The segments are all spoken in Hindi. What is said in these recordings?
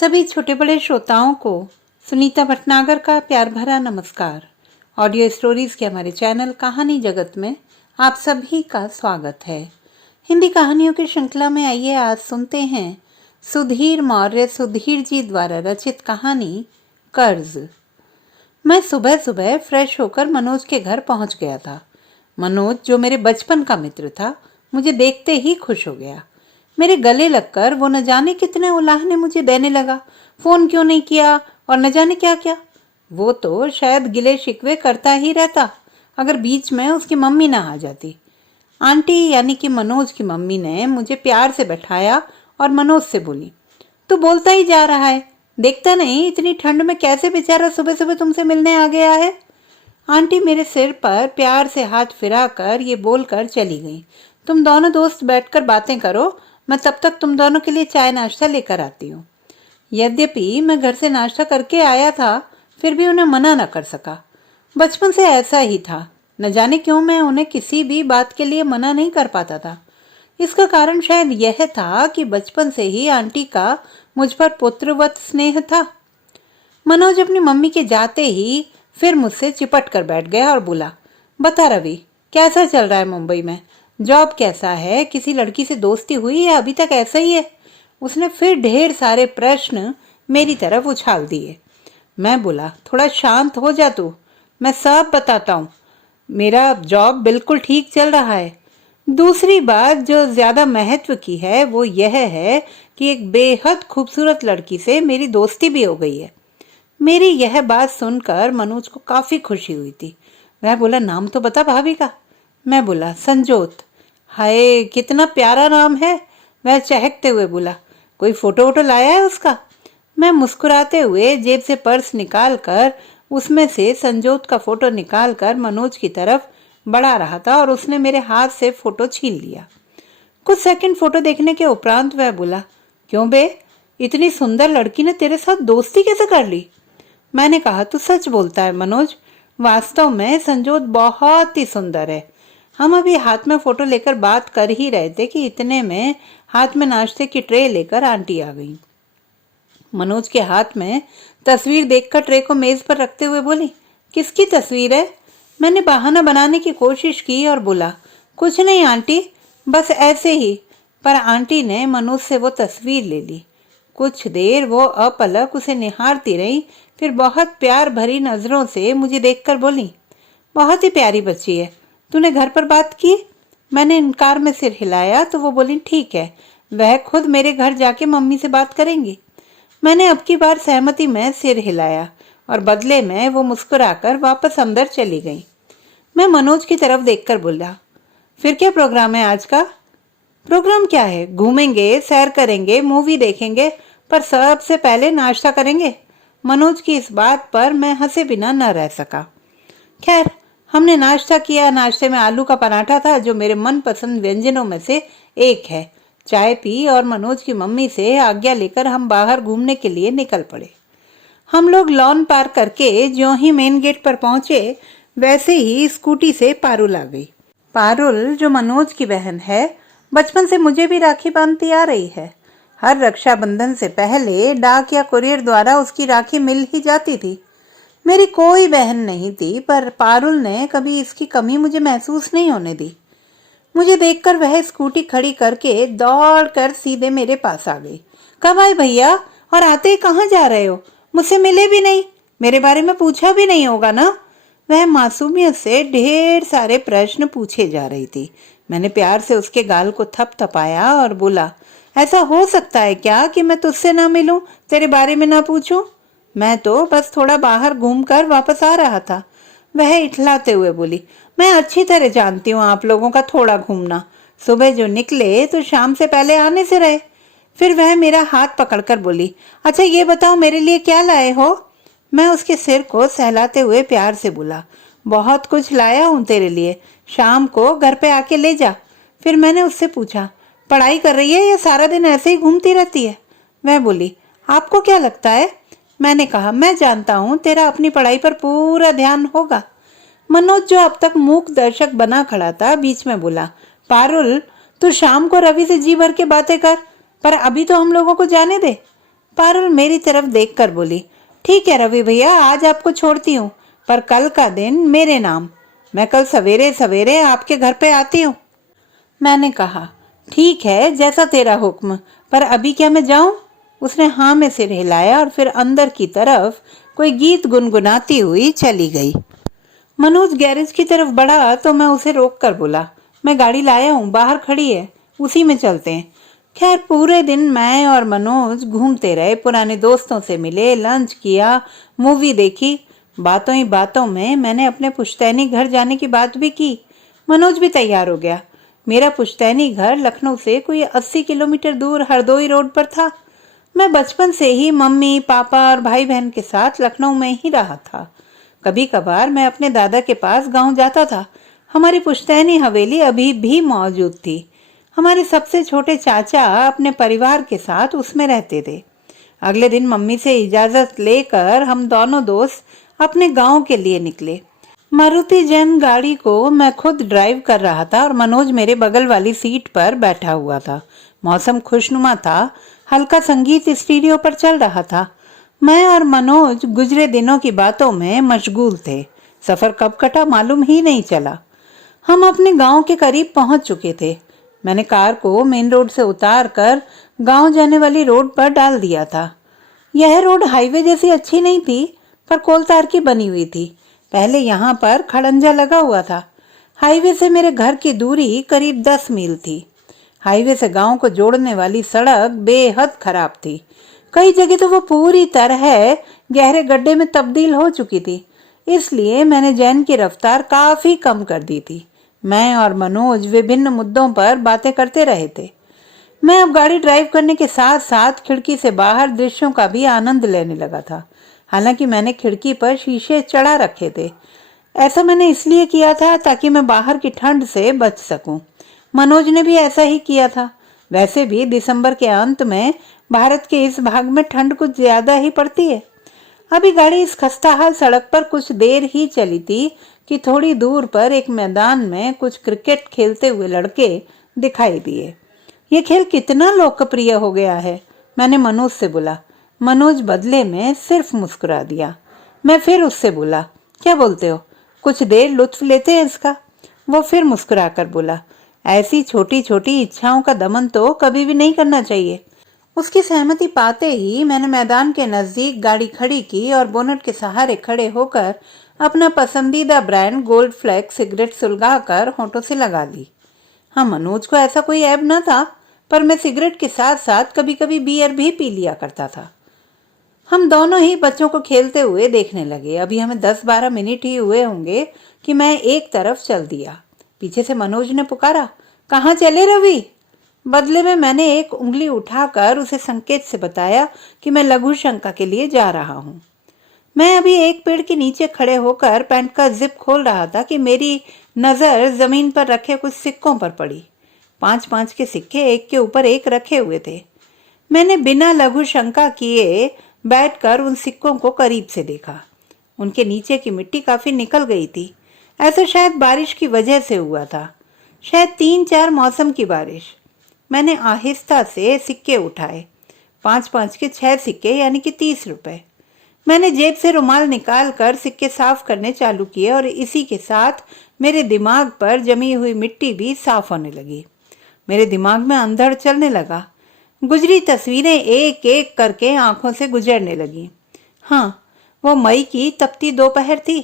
सभी छोटे बड़े श्रोताओं को सुनीता भटनागर का प्यार भरा नमस्कार। ऑडियो स्टोरीज के हमारे चैनल कहानी जगत में आप सभी का स्वागत है। हिंदी कहानियों की श्रृंखला में आइए आज सुनते हैं सुधीर मौर्य सुधीर जी द्वारा रचित कहानी कर्ज। मैं सुबह सुबह फ्रेश होकर मनोज के घर पहुंच गया था। मनोज, जो मेरे बचपन का मित्र था, मुझे देखते ही खुश हो गया। मेरे गले लगकर वो न जाने कितने उलाहने मुझे देने लगा। फोन क्यों नहीं किया और न जाने क्या क्या। वो तो शायद गिले शिकवे करता ही रहता अगर बीच में उसकी मम्मी ना आ जाती। आंटी यानी कि मनोज की मम्मी ने मुझे प्यार से बैठाया और मनोज से बोली, तू बोलता ही जा रहा है, देखता नहीं इतनी ठंड में कैसे बेचारा सुबह सुबह तुमसे मिलने आ गया है। आंटी मेरे सिर पर प्यार से हाथ फिराकर ये बोलकर चली गई, तुम दोनों दोस्त बैठकर बातें करो, मैं तब तक तुम दोनों के लिए चाय नाश्ता लेकर आती हूँ। यद्यपि मैं घर से नाश्ता करके आया था, फिर भी उन्हें मना न कर सका। बचपन से ऐसा ही था, न जाने क्यों मैं उन्हें किसी भी बात के लिए मना नहीं कर पाता था। इसका कारण शायद यह था कि बचपन से ही आंटी का मुझ पर पुत्रवत स्नेह था। मनोज अपनी मम्मी के जाते ही फिर मुझसे चिपट कर बैठ गया और बोला, बता रवि, कैसा चल रहा है मुंबई में? जॉब कैसा है? किसी लड़की से दोस्ती हुई या अभी तक ऐसा ही है? उसने फिर ढेर सारे प्रश्न मेरी तरफ उछाल दिए। मैं बोला, थोड़ा शांत हो जा तू, मैं सब बताता हूँ। मेरा जॉब बिल्कुल ठीक चल रहा है। दूसरी बात जो ज्यादा महत्व की है वो यह है कि एक बेहद खूबसूरत लड़की से मेरी दोस्ती भी हो गई है। मेरी यह बात सुनकर मनोज को काफी खुशी हुई थी। वह बोला, नाम तो बता भाभी का। मैं बोला, संजोत। हाय, कितना प्यारा नाम है। वह चहकते हुए बोला, कोई फोटो वोटो लाया है उसका? मैं मुस्कुराते हुए जेब से पर्स निकाल कर उसमें से संजोत का फोटो निकाल कर मनोज की तरफ बढ़ा रहा था और उसने मेरे हाथ से फोटो छीन लिया। कुछ सेकंड फोटो देखने के उपरांत वह बोला, क्यों बे, इतनी सुंदर लड़की ने तेरे साथ दोस्ती कैसे कर ली? मैंने कहा, तू सच बोलता है मनोज, वास्तव में संजोत बहुत ही सुंदर है। हम अभी हाथ में फोटो लेकर बात कर ही रहे थे कि इतने में हाथ में नाश्ते की ट्रे लेकर आंटी आ गई। मनोज के हाथ में तस्वीर देखकर ट्रे को मेज पर रखते हुए बोली, किसकी तस्वीर है? मैंने बहाना बनाने की कोशिश की और बोला, कुछ नहीं आंटी, बस ऐसे ही। पर आंटी ने मनोज से वो तस्वीर ले ली। कुछ देर वो अपलक उसे निहारती रही, फिर बहुत प्यार भरी नजरों से मुझे देखकर बोली, बहुत ही प्यारी बच्ची है, तूने घर पर बात की? मैंने इनकार में सिर हिलाया तो वो बोली, ठीक है, वह खुद मेरे घर जाके मम्मी से बात करेंगी। मैंने अब की बार सहमति में सिर हिलाया और बदले में वो मुस्कुराकर वापस अंदर चली गई। मैं मनोज की तरफ देखकर बोला, फिर क्या प्रोग्राम है आज का? प्रोग्राम क्या है? घूमेंगे, सैर करेंगे, मूवी देखेंगे, पर सबसे पहले नाश्ता करेंगे। मनोज की इस बात पर मैं हंसे बिना न रह सका। खैर, हमने नाश्ता किया। नाश्ते में आलू का पराठा था, जो मेरे मनपसंद व्यंजनों में से एक है। चाय पी और मनोज की मम्मी से आज्ञा लेकर हम बाहर घूमने के लिए निकल पड़े। हम लोग लॉन पार करके ज्यों ही मेन गेट पर पहुंचे, वैसे ही स्कूटी से पारुल आ गई। पारुल, जो मनोज की बहन है, बचपन से मुझे भी राखी बांधती आ रही है। हर रक्षाबंधन से पहले डाक या कुरियर द्वारा उसकी राखी मिल ही जाती थी। मेरी कोई बहन नहीं थी, पर पारुल ने कभी इसकी कमी मुझे महसूस नहीं होने दी। मुझे देखकर वह स्कूटी खड़ी करके दौड़कर सीधे मेरे पास आ गई। कब आए भैया, और आते ही कहाँ जा रहे हो? मुझसे मिले भी नहीं, मेरे बारे में पूछा भी नहीं होगा ना? वह मासूमियत से ढेर सारे प्रश्न पूछे जा रही थी। मैंने प्यार से उसके गाल को थपथपाया और बोला, ऐसा हो सकता है क्या कि मैं तुझसे ना मिलूं, तेरे बारे में ना पूछूं? मैं तो बस थोड़ा बाहर घूमकर वापस आ रहा था। वह इठलाते हुए बोली, मैं अच्छी तरह जानती हूँ आप लोगों का थोड़ा घूमना। सुबह जो निकले तो शाम से पहले आने से रहे। फिर वह मेरा हाथ पकड़कर बोली, अच्छा ये बताओ मेरे लिए क्या लाए हो? मैं उसके सिर को सहलाते हुए प्यार से बोला, बहुत कुछ लाया हूँ तेरे लिए, शाम को घर पे आके ले जा। फिर मैंने उससे पूछा, पढ़ाई कर रही है या सारा दिन ऐसे ही घूमती रहती है? वह बोली, आपको क्या लगता है? मैंने कहा, मैं जानता हूँ तेरा अपनी पढ़ाई पर पूरा ध्यान होगा। मनोज, जो अब तक मूक दर्शक बना खड़ा था, बीच में बोला, पारुल, तू शाम को रवि से जी भर के बातें कर, पर अभी तो हम लोगों को जाने दे। पारुल मेरी तरफ देखकर बोली, ठीक है रवि भैया, आज आपको छोड़ती हूँ, पर कल का दिन मेरे नाम। मैं कल सवेरे सवेरे आपके घर पे आती हूँ। मैंने कहा, ठीक है, जैसा तेरा हुक्म, पर अभी क्या मैं जाऊं? उसने हाँ में सिर हिलाया और फिर अंदर की तरफ कोई गीत गुनगुनाती हुई चली गई। मनोज गैरेज की तरफ बढ़ा तो मैं उसे रोक कर बोला, मैं गाड़ी लाया हूँ, बाहर खड़ी है, उसी में चलते हैं। खैर पूरे दिन मैं और मनोज घूमते रहे, पुराने दोस्तों से मिले, लंच किया, मूवी देखी। बातों ही बातों में मैंने अपने पुश्तैनी घर जाने की बात भी की। मनोज भी तैयार हो गया। मेरा पुश्तैनी घर लखनऊ से कोई 80 किलोमीटर दूर हरदोई रोड पर था। मैं बचपन से ही मम्मी पापा और भाई बहन के साथ लखनऊ में ही रहा था। कभी कभार मैं अपने दादा के पास गांव जाता था। हमारी पुश्तैनी हवेली अभी भी मौजूद थी। हमारे सबसे छोटे चाचा अपने परिवार के साथ उसमें रहते थे। अगले दिन मम्मी से इजाजत लेकर हम दोनों दोस्त अपने गांव के लिए निकले। मारुति जैन गाड़ी को मैं खुद ड्राइव कर रहा था और मनोज मेरे बगल वाली सीट पर बैठा हुआ था। मौसम खुशनुमा था, हल्का संगीत स्टीरियो पर चल रहा था। मैं और मनोज गुजरे दिनों की बातों में मशगूल थे। सफर कब कटा मालूम ही नहीं चला। हम अपने गांव के करीब पहुंच चुके थे। मैंने कार को मेन रोड से उतार कर गांव जाने वाली रोड पर डाल दिया था। यह रोड हाईवे जैसी अच्छी नहीं थी, पर कोलतार की बनी हुई थी। पहले यहाँ पर खड़ंजा लगा हुआ था। हाईवे से मेरे घर की दूरी करीब 10 मील थी। हाईवे से गांव को जोड़ने वाली सड़क बेहद खराब थी। कई जगह तो वो पूरी तरह गहरे गड्ढे में तब्दील हो चुकी थी। इसलिए मैंने जैन की रफ्तार काफी कम कर दी थी। मैं और मनोज विभिन्न मुद्दों पर बातें करते रहे थे। मैं अब गाड़ी ड्राइव करने के साथ साथ खिड़की से बाहर दृश्यों का भी आनंद लेने लगा था। हालांकि मैंने खिड़की पर शीशे चढ़ा रखे थे। ऐसा मैंने इसलिए किया था ताकि मैं बाहर की ठंड से बच सकूं। मनोज ने भी ऐसा ही किया था। वैसे भी दिसंबर के अंत में भारत के इस भाग में ठंड कुछ ज्यादा ही पड़ती है। अभी गाड़ी इस खस्ताहाल सड़क पर कुछ देर ही चली थी कि थोड़ी दूर पर एक मैदान में कुछ क्रिकेट खेलते हुए लड़के दिखाई दिए। ये खेल कितना लोकप्रिय हो गया है, मैंने मनोज से बोला। मनोज बदले में सिर्फ मुस्कुरा दिया। मैं फिर उससे बोला, क्या बोलते हो, कुछ देर लुत्फ लेते हैं इसका? वो फिर मुस्कुराकर बोला, ऐसी छोटी छोटी इच्छाओं का दमन तो कभी भी नहीं करना चाहिए। उसकी सहमति पाते ही मैंने मैदान के नजदीक गाड़ी खड़ी की और बोनट के सहारे खड़े होकर अपना पसंदीदा ब्रांड गोल्ड फ्लैग सिगरेट सुलगाकर होंठों से लगा ली। हाँ, मनोज को ऐसा कोई ऐब न था, पर मैं सिगरेट के साथ साथ कभी कभी बियर भी पी लिया करता था। हम दोनों ही बच्चों को खेलते हुए देखने लगे। अभी हमें 10-12 मिनट ही हुए होंगे कि मैं एक तरफ चल दिया। पीछे से मनोज ने पुकारा, कहाँ चले रवि? बदले में मैंने एक उंगली उठाकर उसे संकेत से बताया कि मैं लघु शंका के लिए जा रहा हूँ। मैं अभी एक पेड़ के नीचे खड़े होकर पैंट का जिप खोल रहा था कि मेरी नजर जमीन पर रखे कुछ सिक्कों पर पड़ी। 5-5 के सिक्के एक के ऊपर एक रखे हुए थे। मैंने बिना लघु शंका किए बैठकर उन सिक्कों को करीब से देखा। उनके नीचे की मिट्टी काफी निकल गई थी। ऐसा शायद बारिश की वजह से हुआ था, शायद 3-4 मौसम की बारिश। मैंने आहिस्ता से सिक्के उठाए। 5-5 के 6 सिक्के, यानी कि 30 रुपए। मैंने जेब से रुमाल निकाल कर सिक्के साफ करने चालू किए और इसी के साथ मेरे दिमाग पर जमी हुई मिट्टी भी साफ होने लगी। मेरे दिमाग में अंधड़ चलने लगा। गुजरी तस्वीरें एक एक करके आंखों से गुजरने लगी। हाँ, वो मई की तपती दोपहर थी।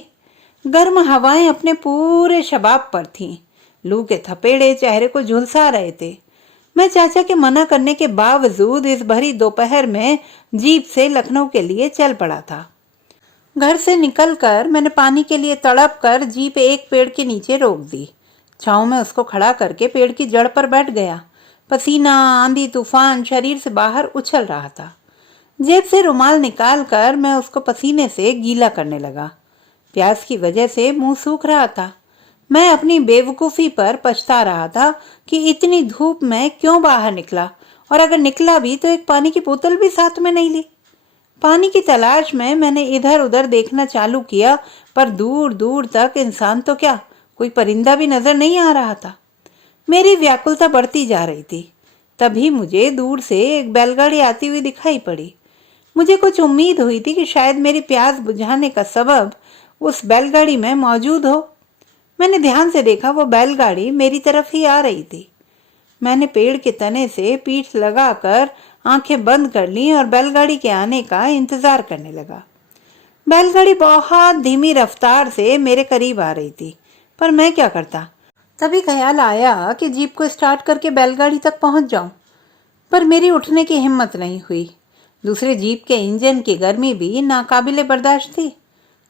गर्म हवाएं अपने पूरे शबाब पर थीं। लू के थपेड़े चेहरे को झुलसा रहे थे। मैं चाचा के मना करने के बावजूद इस भरी दोपहर में जीप से लखनऊ के लिए चल पड़ा था। घर से निकलकर मैंने पानी के लिए तड़प कर जीप एक पेड़ के नीचे रोक दी। छांव में उसको खड़ा करके पेड़ की जड़ पर बैठ गया। पसीना, आंधी तूफान शरीर से बाहर उछल रहा था। जेब से रुमाल निकालकर मैं उसको पसीने से गीला करने लगा। प्यास की वजह से मुंह सूख रहा था। मैं अपनी बेवकूफ़ी पर पछता रहा था कि इतनी धूप में क्यों बाहर निकला, और अगर निकला भी तो एक पानी की बोतल भी साथ में नहीं ली। पानी की तलाश में मैंने इधर उधर देखना चालू किया, पर दूर दूर तक इंसान तो क्या, कोई परिंदा भी नजर नहीं आ रहा था। मेरी व्याकुलता बढ़ती जा रही थी। तभी मुझे दूर से एक बैलगाड़ी आती हुई दिखाई पड़ी। मुझे कुछ उम्मीद हुई थी कि शायद मेरी प्यास बुझाने का सबब उस बैलगाड़ी में मौजूद हो। मैंने ध्यान से देखा, वो बैलगाड़ी मेरी तरफ ही आ रही थी। मैंने पेड़ के तने से पीठ लगाकर आंखें बंद कर ली और बैलगाड़ी के आने का इंतजार करने लगा। बैलगाड़ी बहुत धीमी रफ्तार से मेरे करीब आ रही थी, पर मैं क्या करता। तभी ख्याल आया कि जीप को स्टार्ट करके बैलगाड़ी तक पहुंच जाऊं, पर मेरी उठने की हिम्मत नहीं हुई। दूसरे जीप के इंजन की गर्मी भी नाकाबिले बर्दाश्त थी।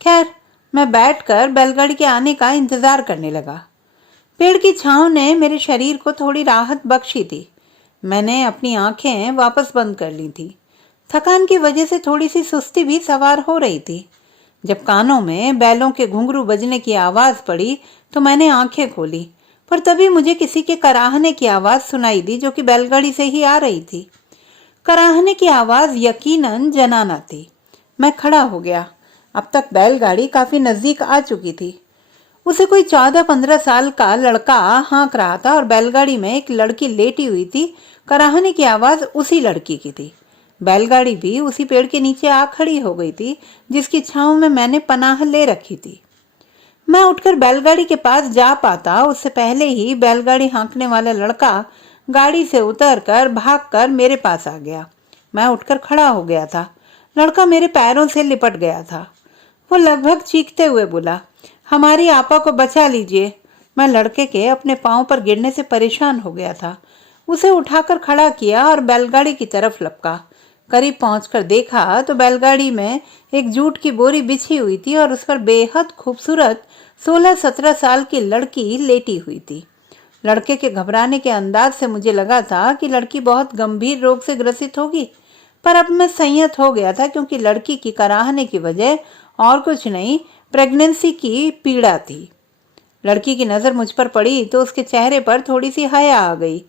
खैर, मैं बैठकर बैलगाड़ी के आने का इंतजार करने लगा। पेड़ की छांव ने मेरे शरीर को थोड़ी राहत बख्शी थी। मैंने अपनी आंखें वापस बंद कर ली थी। थकान की वजह से थोड़ी सी सुस्ती भी सवार हो रही थी। जब कानों में बैलों के घुंघरू बजने की आवाज पड़ी तो मैंने आंखें खोली, पर तभी मुझे किसी के कराहने की आवाज सुनाई दी, जो कि बैलगाड़ी से ही आ रही थी। कराहने की आवाज यकीनन जनाना थी। मैं खड़ा हो गया। अब तक बैलगाड़ी काफी नजदीक आ चुकी थी। उसे कोई 14-15 साल का लड़का हाँक रहा था और बैलगाड़ी में एक लड़की लेटी हुई थी। कराहने की आवाज उसी लड़की की थी। बैलगाड़ी भी उसी पेड़ के नीचे आ खड़ी हो गई थी जिसकी छांव में मैंने पनाह ले रखी थी। मैं उठकर बैलगाड़ी के पास जा पाता उससे पहले ही बैलगाड़ी हाँकने वाला लड़का गाड़ी से उतरकर भागकर मेरे पास आ गया। मैं उठकर खड़ा हो गया था। लड़का मेरे पैरों से लिपट गया था। वो लगभग चीखते हुए बोला, हमारी आपा को बचा लीजिए। मैं लड़के के अपने पांव पर गिरने से परेशान हो गया था। उसे उठाकर खड़ा किया और बैलगाड़ी की तरफ लपका। करीब पहुंचकर देखा तो बैलगाड़ी में एक जूट की बोरी बिछी हुई थी और उस पर बेहद खूबसूरत 16-17 साल की लड़की लेटी हुई थी। लड़के के घबराने के अंदाज से मुझे लगा था कि लड़की बहुत गंभीर रोग से ग्रसित होगी, पर अब मैं संयत हो गया था क्योंकि लड़की की कराहने की वजह और कुछ नहीं, प्रेगनेंसी की पीड़ा थी। लड़की की नजर मुझ पर पड़ी तो उसके चेहरे पर थोड़ी सी हया आ गई।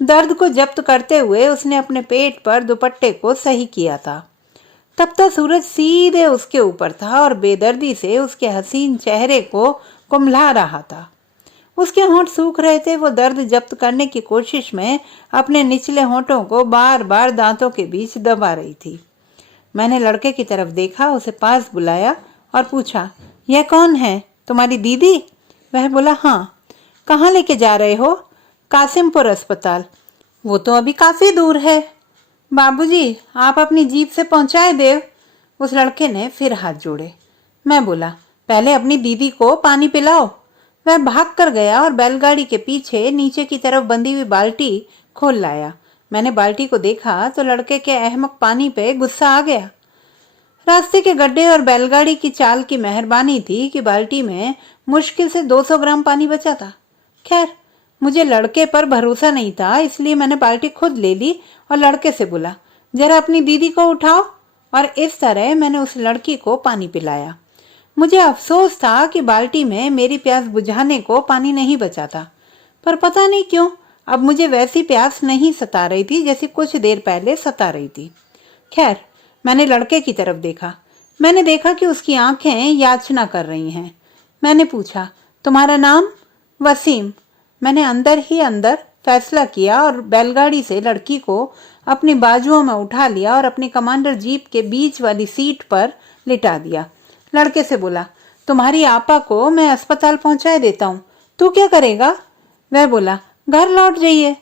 दर्द को जब्त करते हुए उसने अपने पेट पर दुपट्टे को सही किया था। तपता सूरज सीधे उसके ऊपर था और बेदर्दी से उसके हसीन चेहरे को कुम्हला रहा था। उसके होंठ सूख रहे थे। वो दर्द जब्त करने की कोशिश में अपने निचले होंठों को बार बार दांतों के बीच दबा रही थी। मैंने लड़के की तरफ देखा, उसे पास बुलाया और पूछा, यह कौन है, तुम्हारी दीदी? वह बोला, हाँ। कहाँ लेके जा रहे हो? कासिमपुर अस्पताल। वो तो अभी काफी दूर है। बाबूजी, आप अपनी जीप से पहुंचाए देव। उस लड़के ने फिर हाथ जोड़े। मैं बोला, पहले अपनी दीदी को पानी पिलाओ। वह भाग कर गया और बैलगाड़ी के पीछे नीचे की तरफ बंधी हुई बाल्टी खोल लाया। मैंने बाल्टी को देखा तो लड़के के अहमक पानी पे गुस्सा आ गया। रास्ते के गड्ढे और बैलगाड़ी की चाल की मेहरबानी थी कि बाल्टी में मुश्किल से 200 ग्राम पानी बचा था। खैर, मुझे लड़के पर भरोसा नहीं था, इसलिए मैंने बाल्टी खुद ले ली और लड़के से बोला, जरा अपनी दीदी को उठाओ। और इस तरह मैंने उस लड़की को पानी पिलाया। मुझे अफसोस था कि बाल्टी में मेरी प्यास बुझाने को पानी नहीं बचा था, पर पता नहीं क्यों अब मुझे वैसी प्यास नहीं सता रही थी जैसी कुछ देर पहले सता रही थी। खैर, मैंने लड़के की तरफ देखा। मैंने देखा कि उसकी आंखें याचना कर रही हैं। मैंने पूछा, तुम्हारा नाम? वसीम। मैंने अंदर ही अंदर फैसला किया और बैलगाड़ी से लड़की को अपनी बाजुओं में उठा लिया और अपनी कमांडर जीप के बीच वाली सीट पर लिटा दिया। लड़के से बोला, तुम्हारी आपा को मैं अस्पताल पहुंचाए देता हूँ, तू क्या करेगा? वह बोला, घर लौट जाइए।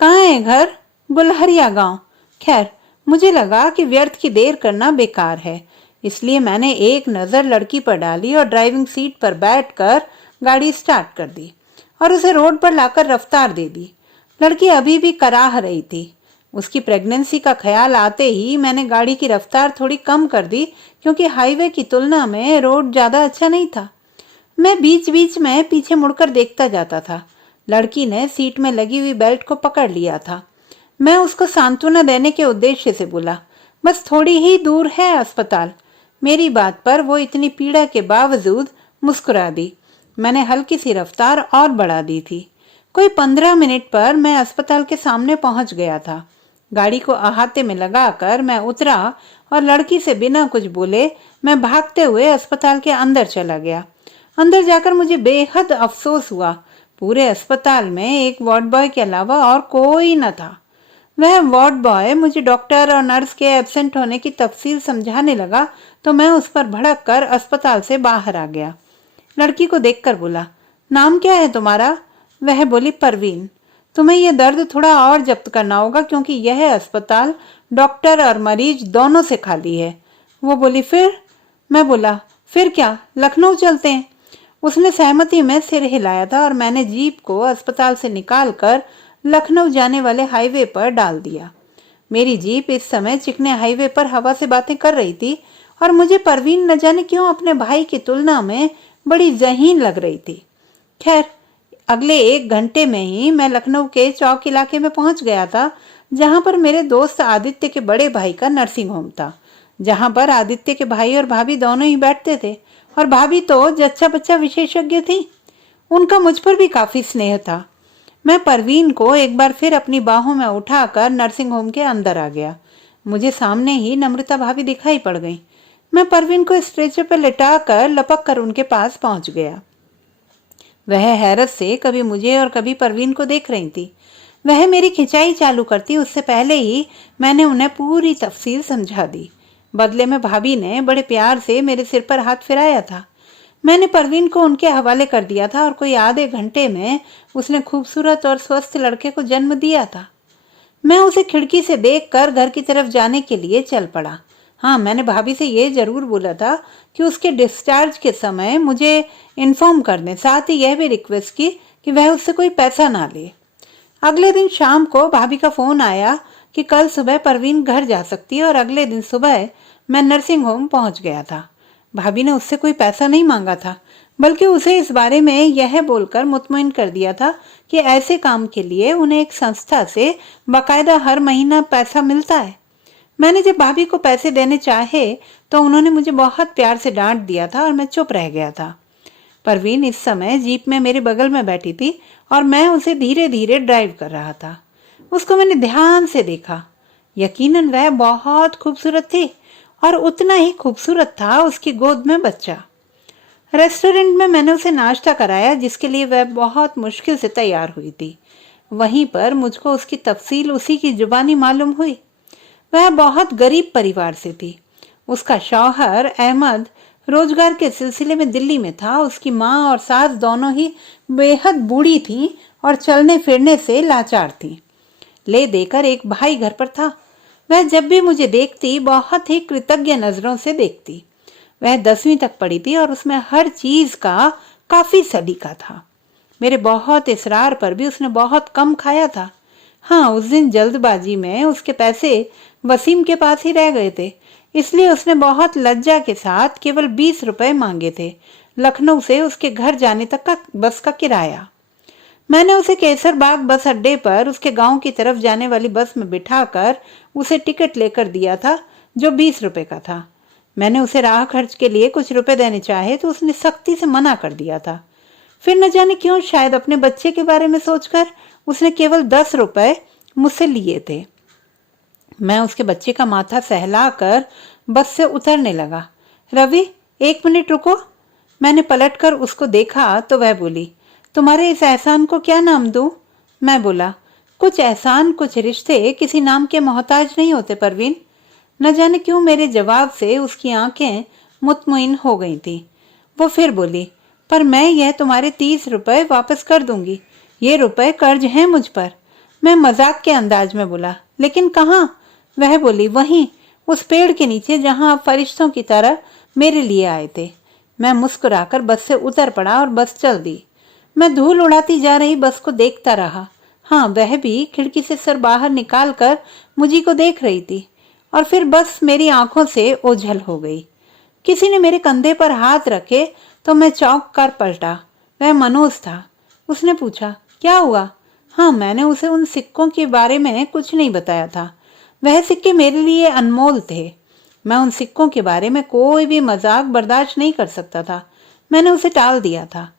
कहाँ है घर? गुलहरिया गांव। खैर, मुझे लगा कि व्यर्थ की देर करना बेकार है, इसलिए मैंने एक नजर लड़की पर डाली और ड्राइविंग सीट पर बैठकर गाड़ी स्टार्ट कर दी और उसे रोड पर लाकर रफ्तार दे दी। लड़की अभी भी कराह रही थी। उसकी प्रेगनेंसी का ख्याल आते ही मैंने गाड़ी की रफ्तार थोड़ी कम कर दी, क्योंकि हाईवे की तुलना में रोड ज्यादा अच्छा नहीं था। मैं बीच बीच में पीछे मुड़कर देखता जाता था। लड़की ने सीट में लगी हुई बेल्ट को पकड़ लिया था। मैं उसको सांत्वना देने के उद्देश्य से बोला, बस थोड़ी ही दूर है अस्पताल। मेरी बात पर वो इतनी पीड़ा के बावजूद मुस्कुरा दी। मैंने हल्की सी रफ्तार और बढ़ा दी थी। कोई 15 मिनट पर मैं अस्पताल के सामने पहुंच गया था। गाड़ी को अहाते में लगाकर मैं उतरा और लड़की से बिना कुछ बोले मैं भागते हुए अस्पताल के अंदर चला गया। अंदर जाकर मुझे बेहद अफसोस हुआ। पूरे अस्पताल में एक वार्ड बॉय के अलावा और कोई न था। वह वार्ड बॉय मुझे डॉक्टर और नर्स के एब्सेंट होने की तफसील समझाने लगा तो मैं उस पर भड़क कर अस्पताल से बाहर आ गया। लड़की को देखकर बोला, नाम क्या है तुम्हारा? वह बोली, परवीन। तुम्हें यह दर्द थोड़ा और जब्त करना होगा क्योंकि यह अस्पताल डॉक्टर और मरीज दोनों से खाली है। वो बोली, फिर? मैं बोला, फिर क्या, लखनऊ चलते हैं। उसने सहमति में सिर हिलाया था और मैंने जीप को अस्पताल से निकालकर लखनऊ जाने वाले हाईवे पर डाल दिया। मेरी जीप इस समय चिकने हाईवे पर हवा से बातें कर रही थी और मुझे परवीन न जाने क्यों अपने भाई की तुलना में बड़ी ज़हीन लग रही थी। खैर, अगले 1 घंटे में ही मैं लखनऊ के चौक इलाके में पहुंच गया था, जहां पर मेरे दोस्त आदित्य के बड़े भाई का नर्सिंग होम था, जहां पर आदित्य के भाई और भाभी दोनों ही बैठते थे और भाभी तो जच्चा बच्चा विशेषज्ञ थी। उनका मुझ पर भी काफी स्नेह था। मैं परवीन को एक बार फिर अपनी बाहों में उठाकर नर्सिंग होम के अंदर आ गया। मुझे सामने ही नम्रता भाभी दिखाई पड़ गई। मैं परवीन को स्ट्रेचर पर लिटाकर लपक कर उनके पास पहुंच गया। वह हैरत से कभी मुझे और कभी परवीन को देख रही थी। वह मेरी खिंचाई चालू करती उससे पहले ही मैंने उन्हें पूरी तफसील समझा दी। बदले में भाभी ने बड़े प्यार से मेरे सिर पर हाथ फिराया था। मैंने परवीन को उनके हवाले कर दिया था और कोई आधे घंटे में उसने खूबसूरत और स्वस्थ लड़के को जन्म दिया था। मैं उसे खिड़की से देखकर घर की तरफ जाने के लिए चल पड़ा। हाँ, मैंने भाभी से ये जरूर बोला था कि उसके डिस्चार्ज के समय मुझे इन्फॉर्म कर दें, साथ ही यह भी रिक्वेस्ट की कि वह उससे कोई पैसा ना ले। अगले दिन शाम को भाभी का फोन आया कि कल सुबह परवीन घर जा सकती है और अगले दिन सुबह मैं नर्सिंग होम पहुंच गया था। भाभी ने उससे कोई पैसा नहीं मांगा था, बल्कि उसे इस बारे में यह बोलकर मुतमईन कर दिया था कि ऐसे काम के लिए उन्हें एक संस्था से बाकायदा हर महीना पैसा मिलता है। मैंने जब भाभी को पैसे देने चाहे तो उन्होंने मुझे बहुत प्यार से डांट दिया था और मैं चुप रह गया था। परवीन इस समय जीप में मेरे बगल में बैठी थी और मैं उसे धीरे धीरे ड्राइव कर रहा था। उसको मैंने ध्यान से देखा। यकीनन वह बहुत खूबसूरत थी और उतना ही खूबसूरत था उसकी गोद में बच्चा। रेस्टोरेंट में मैंने उसे नाश्ता कराया, जिसके लिए वह बहुत मुश्किल से तैयार हुई थी। वहीं पर मुझको उसकी तफसील उसी की जुबानी मालूम हुई। वह बहुत गरीब परिवार से थी। उसका शौहर अहमद रोजगार के सिलसिले में दिल्ली में था। उसकी माँ और सास दोनों ही बेहद बूढ़ी थीं और चलने फिरने से लाचार थीं। ले देकर एक भाई घर पर था। वह जब भी मुझे देखती बहुत ही कृतज्ञ नजरों से देखती। वह 10वीं तक पढ़ी थी और उसमें हर चीज का काफी सलीका था। मेरे बहुत इसरार पर भी उसने बहुत कम खाया था। हाँ, उस दिन जल्दबाजी में उसके पैसे वसीम के पास ही रह गए थे, इसलिए उसने बहुत लज्जा के साथ केवल 20 रुपए मांगे थे, लखनऊ से उसके घर जाने तक का बस का किराया। मैंने उसे केसर बाग बस अड्डे पर उसके गांव की तरफ जाने वाली बस में बिठाकर उसे टिकट लेकर दिया था, जो 20 रुपए का था। मैंने उसे राह खर्च के लिए कुछ रुपए देने चाहे तो उसने सख्ती से मना कर दिया था। फिर न जाने क्यों, शायद अपने बच्चे के बारे में सोचकर उसने केवल 10 रुपए मुझसे लिए थे। मैं उसके बच्चे का माथा सहलाकर बस से उतरने लगा। रवि, 1 मिनट रुको। मैंने पलटकर उसको देखा तो वह बोली, तुम्हारे इस एहसान को क्या नाम दूं? मैं बोला, कुछ एहसान कुछ रिश्ते किसी नाम के मोहताज नहीं होते परवीन। न जाने क्यों मेरे जवाब से उसकी आंखें मुतमईन हो गई थी। वो फिर बोली, पर मैं यह तुम्हारे 30 रुपए वापस कर दूंगी। ये रुपए कर्ज हैं मुझ पर। मैं मजाक के अंदाज में बोला, लेकिन कहाँ? वह बोली, वहीं उस पेड़ के नीचे जहां आप फरिश्तों की तरह मेरे लिए आए थे। मैं मुस्कुराकर बस से उतर पड़ा और बस चल दी। मैं धूल उड़ाती जा रही बस को देखता रहा। हाँ, वह भी खिड़की से सर बाहर निकालकर मुझी को देख रही थी और फिर बस मेरी आंखों से ओझल हो गई। किसी ने मेरे कंधे पर हाथ रखे तो मैं चौंक कर पलटा। वह मनोज था। उसने पूछा, क्या हुआ? हाँ, मैंने उसे उन सिक्कों के बारे में कुछ नहीं बताया था। वह सिक्के मेरे लिए अनमोल थे। मैं उन सिक्कों के बारे में कोई भी मजाक बर्दाश्त नहीं कर सकता था। मैंने उसे टाल दिया था।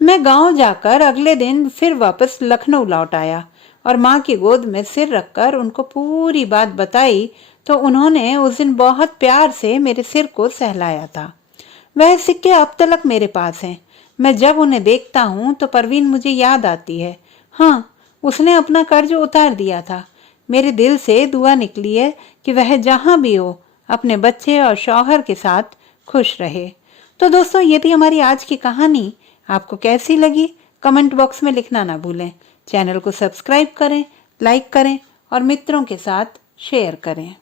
मैं गांव जाकर अगले दिन फिर वापस लखनऊ लौट आया और माँ की गोद में सिर रखकर उनको पूरी बात बताई तो उन्होंने उस दिन बहुत प्यार से मेरे सिर को सहलाया था। वह सिक्के अब तक मेरे पास हैं। मैं जब उन्हें देखता हूँ तो परवीन मुझे याद आती है। हाँ, उसने अपना कर्ज उतार दिया था। मेरे दिल से दुआ निकली है कि वह जहां भी हो अपने बच्चे और शौहर के साथ खुश रहे। तो दोस्तों, ये थी हमारी आज की कहानी। आपको कैसी लगी कमेंट बॉक्स में लिखना ना भूलें। चैनल को सब्सक्राइब करें, लाइक करें और मित्रों के साथ शेयर करें।